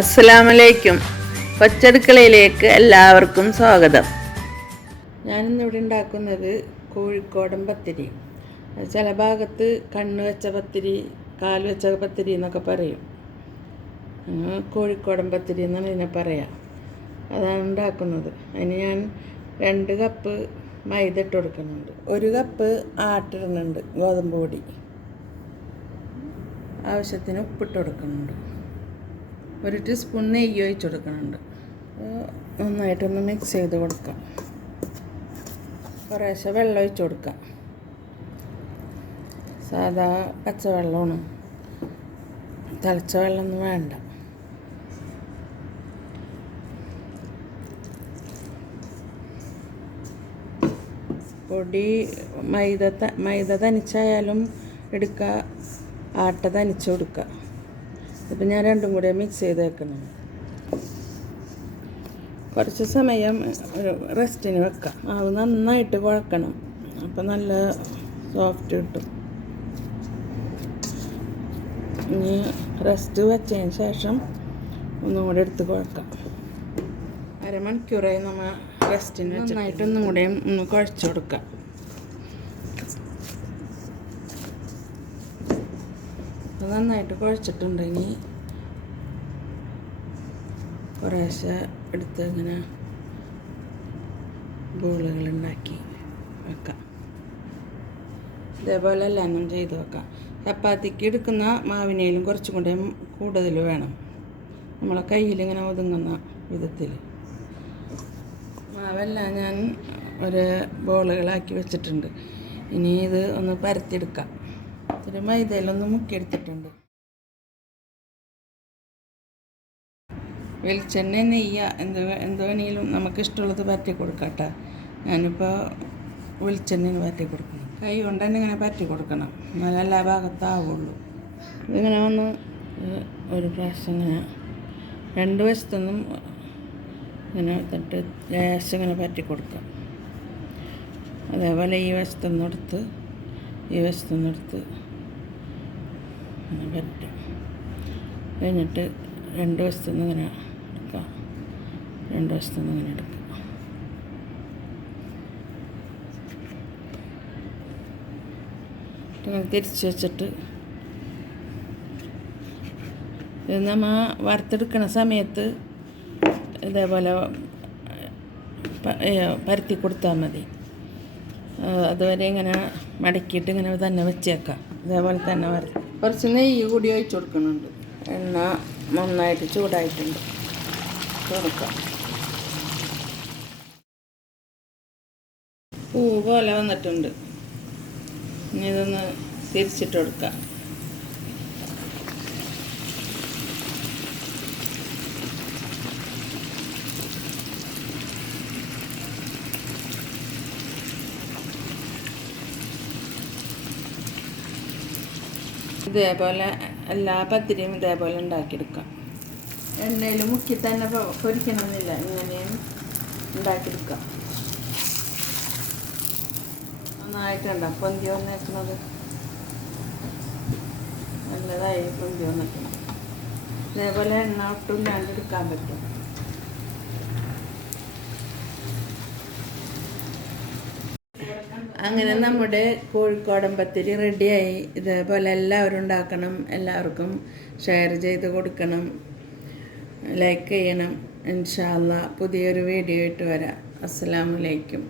അസ്സലാമലൈക്കും. കൊച്ചടുക്കളയിലേക്ക് എല്ലാവർക്കും സ്വാഗതം. ഞാനിന്നിവിടെ ഉണ്ടാക്കുന്നത് കോഴിക്കോടൻ പത്തിരി. ചില ഭാഗത്ത് കണ്ണ് വെച്ച പത്തിരി, കാല് വെച്ച പത്തിരി എന്നൊക്കെ പറയും. കോഴിക്കോടൻ പത്തിരി എന്നാണ് ഇതിനെ പറയാം. അതാണ് ഉണ്ടാക്കുന്നത്. അതിന് ഞാൻ 2 കപ്പ് മൈദ ഇട്ട് കൊടുക്കുന്നുണ്ട്. 1 കപ്പ് ആട്ടിടുന്നുണ്ട്, ഗോതമ്പ് പൊടി. ആവശ്യത്തിന് ഉപ്പിട്ട് കൊടുക്കുന്നുണ്ട്. 1 ടീസ്പൂൺ നെയ്യ് ഒഴിച്ച് കൊടുക്കുന്നുണ്ട്. നന്നായിട്ടൊന്ന് മിക്സ് ചെയ്ത് കൊടുക്കാം. കുറേശ്ശെ വെള്ളം ഒഴിച്ച് കൊടുക്കാം. സാധാ പച്ചവെള്ളമാണ്, തിളച്ച വെള്ളമൊന്നും വേണ്ട. പൊടി മൈദ തനിച്ചായാലും എടുക്കുക, ആട്ട തനിച്ച് കൊടുക്കുക. ഇപ്പം ഞാൻ രണ്ടും കൂടെ മിക്സ് ചെയ്ത് വെക്കണം. കുറച്ച് സമയം റെസ്റ്റിന് വെക്കാം. മാവ് നന്നായിട്ട് കുഴക്കണം, അപ്പം നല്ല സോഫ്റ്റ് കിട്ടും. ഇനി റെസ്റ്റ് വെച്ചതിന് ശേഷം ഒന്നും കൂടെ എടുത്ത് കുഴക്കാം. അരമണിക്കൂറായി നമ്മൾ റെസ്റ്റിന് നന്നായിട്ട് ഒന്നും കൂടെ ഒന്ന് കുഴച്ച് കൊടുക്കാം. നന്നായിട്ട് കുഴച്ചിട്ടുണ്ട്. ഇനി കുറേശ്ശെ എടുത്ത് ഇങ്ങനെ ബോളുകൾ ഉണ്ടാക്കി വെക്കാം. ഇതേപോലെ എല്ലാം ചെയ്ത് വെക്കാം. ചപ്പാത്തിക്ക് എടുക്കുന്ന മാവിനേലും കുറച്ചും കൂടെ കൂടുതൽ വേണം, നമ്മളെ കയ്യിലിങ്ങനെ ഒതുങ്ങുന്ന വിധത്തിൽ. മാവെല്ലാം ഞാൻ ഒരു ബോളുകളാക്കി വെച്ചിട്ടുണ്ട്. ഇനി ഇത് ഒന്ന് പരത്തിയെടുക്കാം. ഒരു മൈദയിലൊന്ന് മുക്കിയെടുത്തിട്ടുണ്ട്. വെളിച്ചെണ്ണ, നെയ്യ് എന്ത് വേണമെങ്കിലും നമുക്ക് ഇഷ്ടമുള്ളത് പരത്തി കൊടുക്കാം കേട്ടോ. ഞാനിപ്പോൾ വെളിച്ചെണ്ണ പരത്തി കൊടുക്കണം. കൈ കൊണ്ട് തന്നെ ഇങ്ങനെ പരത്തി കൊടുക്കണം, എന്നാലും എല്ലാ ഭാഗത്താവുള്ളൂ. ഇതിങ്ങനെ ഒന്ന് ഒരു പ്രാവശ്യം ഇങ്ങനെ 2 വശത്തൊന്നും ഇങ്ങനെ എടുത്തിട്ട് ലേശം ഇങ്ങനെ പരത്തി കൊടുക്കാം. അതേപോലെ ഈ വശത്തൊന്നും എടുത്ത് ഈ വശത്തൊന്നും എടുത്ത് ഇങ്ങനെ പറ്റും. കഴിഞ്ഞിട്ട് 2 വശത്തുനിന്ന് ഇങ്ങനെ എടുക്കാം, 2 വശത്തുനിന്ന് ഇങ്ങനെ എടുക്കാം. ഇങ്ങനെ തിരിച്ച് വെച്ചിട്ട് ഇത് നമ്മൾ വറുത്തെടുക്കുന്ന സമയത്ത് ഇതേപോലെ പരത്തി കൊടുത്താൽ മതി. അതുവരെ ഇങ്ങനെ മടക്കിയിട്ട് ഇങ്ങനെ തന്നെ വെച്ചേക്കാം. ഇതേപോലെ തന്നെ കുറച്ച് നെയ്യ് കൂടി ഒഴിച്ച് കൊടുക്കുന്നുണ്ട്. എണ്ണ നന്നായിട്ട് ചൂടായിട്ടുണ്ട്, കൊടുക്കാം. പൂ പോലെ വന്നിട്ടുണ്ട്. ഇനി ഇതൊന്ന് തിരിച്ചിട്ട് കൊടുക്കാം. ഇതേപോലെ എല്ലാ പത്തിരിയും ഇതേപോലെ ഉണ്ടാക്കിയെടുക്കാം. എണ്ണയിൽ മുക്കി തന്നെ പൊരിക്കണമെന്നില്ല, ഇങ്ങനെയും ഉണ്ടാക്കിയെടുക്കാം. നന്നായിട്ടുണ്ടാകും. പൊന്തി വന്നേക്കുന്നത് നല്ലതായി പൊന്തി വന്നിട്ടുണ്ട്. ഇതേപോലെ എണ്ണ ഒട്ടും ഇല്ലാണ്ട് എടുക്കാൻ പറ്റും. അങ്ങനെ നമ്മുടെ കോഴിക്കോടൻ പത്തിരി റെഡിയായി. ഇതേപോലെ എല്ലാവരും ഉണ്ടാക്കണം, എല്ലാവർക്കും ഷെയർ ചെയ്ത് കൊടുക്കണം, ലൈക്ക് ചെയ്യണം. ഇൻഷാ അല്ലാഹ് പുതിയൊരു വീഡിയോ ആയിട്ട് വരാം. അസ്സലാമു അലൈക്കും.